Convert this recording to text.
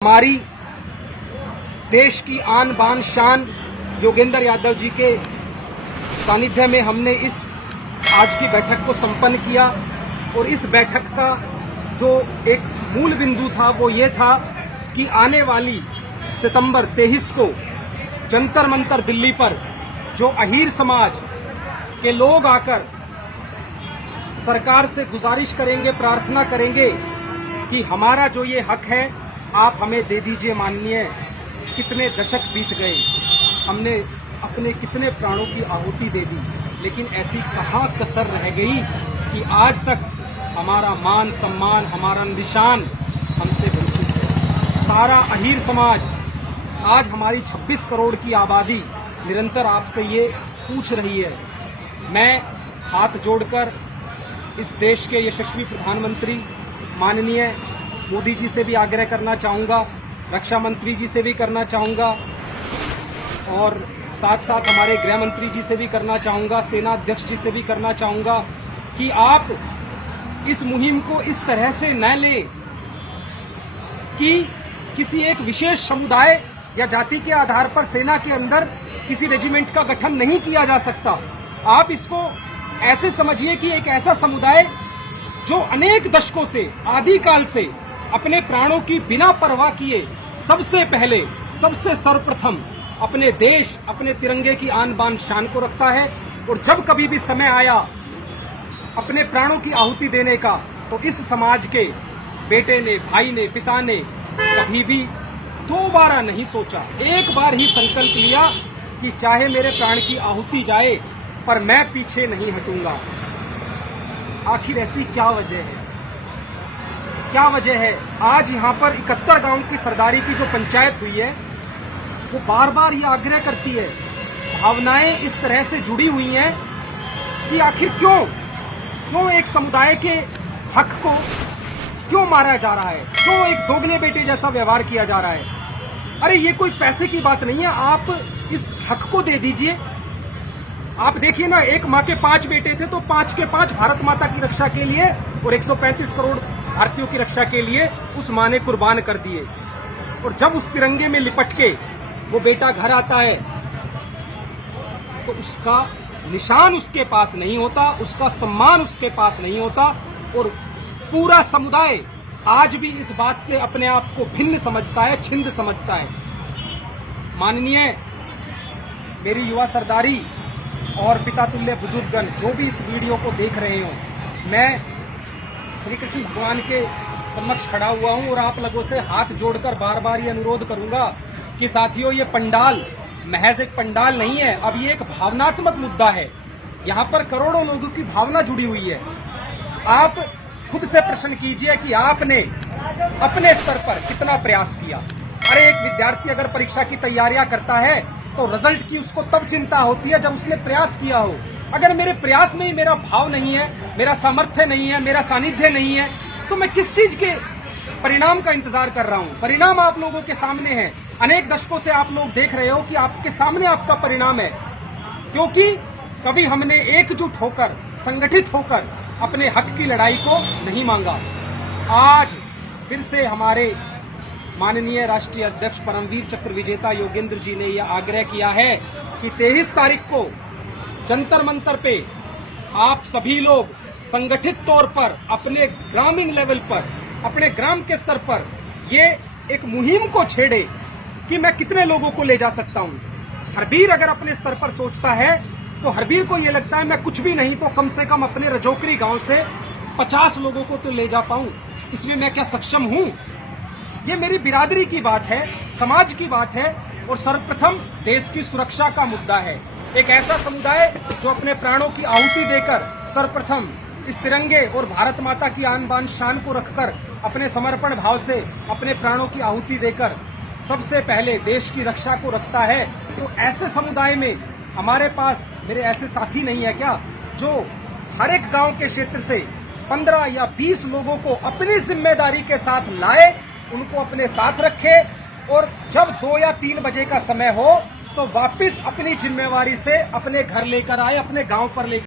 हमारी देश की आन बान शान योगेंद्र यादव जी के सानिध्य में हमने इस आज की बैठक को संपन्न किया। और इस बैठक का जो एक मूल बिंदु था वो ये था कि आने वाली सितंबर 23 को जंतर मंतर दिल्ली पर जो अहीर समाज के लोग आकर सरकार से गुजारिश करेंगे, प्रार्थना करेंगे कि हमारा जो ये हक है आप हमें दे दीजिए। माननीय, कितने दशक बीत गए, हमने अपने कितने प्राणों की आहुति दे दी, लेकिन ऐसी कहां कसर रह गई कि आज तक हमारा मान सम्मान, हमारा निशान हमसे वंचित है। सारा अहीर समाज, आज हमारी 26 करोड़ की आबादी निरंतर आपसे ये पूछ रही है। मैं हाथ जोड़कर इस देश के यशस्वी प्रधानमंत्री माननीय मोदी जी से भी आग्रह करना चाहूँगा, रक्षा मंत्री जी से भी करना चाहूँगा और साथ साथ हमारे गृह मंत्री जी से भी करना चाहूँगा, सेना अध्यक्ष जी से भी करना चाहूँगा कि आप इस मुहिम को इस तरह से न लें कि किसी एक विशेष समुदाय या जाति के आधार पर सेना के अंदर किसी रेजिमेंट का गठन नहीं किया जा सकता। आप इसको ऐसे समझिए कि एक ऐसा समुदाय जो अनेक दशकों से, आदिकाल से अपने प्राणों की बिना परवाह किए सबसे पहले, सबसे सर्वप्रथम अपने देश, अपने तिरंगे की आन बान शान को रखता है। और जब कभी भी समय आया अपने प्राणों की आहुति देने का, तो इस समाज के बेटे ने, भाई ने, पिता ने कभी भी दोबारा नहीं सोचा, एक बार ही संकल्प लिया कि चाहे मेरे प्राण की आहुति जाए पर मैं पीछे नहीं हटूंगा। आखिर ऐसी क्या वजह है? क्या वजह है? आज यहाँ पर 71 गांव की सरदारी की जो पंचायत हुई है वो बार बार ये आग्रह करती है, भावनाएं इस तरह से जुड़ी हुई हैं कि आखिर क्यों एक समुदाय के हक को क्यों मारा जा रहा है, क्यों एक दोगले बेटे जैसा व्यवहार किया जा रहा है। अरे ये कोई पैसे की बात नहीं है, आप इस हक को दे दीजिए। आप देखिए ना, एक माँ के 5 बेटे थे तो 5 के 5 भारत माता की रक्षा के लिए और 135 करोड़ भारतीयों की रक्षा के लिए उस माँ ने कुर्बान कर दिए। और जब उस तिरंगे में लिपट के वो बेटा घर आता है तो उसका निशान उसके पास नहीं होता, उसका सम्मान उसके पास नहीं होता। और पूरा समुदाय आज भी इस बात से अपने आप को भिन्न समझता है, छिंद समझता है। माननीय मेरी युवा सरदारी और पिता तुल्य बुजुर्गगण जो भी इस वीडियो को देख रहे हो, मैं श्री कृष्ण भगवान के समक्ष खड़ा हुआ हूं और आप लोगों से हाथ जोड़कर बार बार ये अनुरोध करूंगा कि साथियों, ये पंडाल महज एक पंडाल नहीं है, अब ये एक भावनात्मक मुद्दा है। यहाँ पर करोड़ों लोगों की भावना जुड़ी हुई है। आप खुद से प्रश्न कीजिए कि आपने अपने स्तर पर कितना प्रयास किया। अरे एक विद्यार्थी अगर परीक्षा की तैयारियां करता है तो रिजल्ट की उसको तब चिंता होती है जब उसने प्रयास किया हो। अगर मेरे प्रयास में ही मेरा भाव नहीं है, मेरा सामर्थ्य नहीं है, मेरा सानिध्य नहीं है, तो मैं किस चीज के परिणाम का इंतजार कर रहा हूं? परिणाम आप लोगों के सामने है। अनेक दशकों से आप लोग देख रहे हो कि आपके सामने आपका परिणाम है, क्योंकि कभी हमने एकजुट होकर, संगठित होकर अपने हक की लड़ाई को नहीं मांगा। आज फिर से हमारे माननीय राष्ट्रीय अध्यक्ष परमवीर चक्र विजेता योगेंद्र जी ने यह आग्रह किया है कि 23 तारीख को जंतर मंतर पे आप सभी लोग संगठित तौर पर अपने ग्रामीण लेवल पर, अपने ग्राम के स्तर पर ये एक मुहिम को छेड़े कि मैं कितने लोगों को ले जा सकता हूं। हरबीर अगर अपने स्तर पर सोचता है तो हरबीर को ये लगता है मैं कुछ भी नहीं तो कम से कम अपने रजोकरी गांव से 50 लोगों को तो ले जा पाऊं, इसमें मैं क्या सक्षम हूं? ये मेरी बिरादरी की बात है, समाज की बात है और सर्वप्रथम देश की सुरक्षा का मुद्दा है। एक ऐसा समुदाय जो अपने प्राणों की आहुति देकर सर्वप्रथम इस तिरंगे और भारत माता की आन बान शान को रखकर अपने समर्पण भाव से अपने प्राणों की आहुति देकर सबसे पहले देश की रक्षा को रखता है। तो ऐसे समुदाय में हमारे पास मेरे ऐसे साथी नहीं है क्या जो हर एक गांव के क्षेत्र से 15 या 20 लोगों को अपनी जिम्मेदारी के साथ लाए, उनको अपने साथ रखे और जब 2 या 3 बजे का समय हो तो वापस अपनी जिम्मेवारी से अपने घर लेकर आए, अपने गांव पर लेकर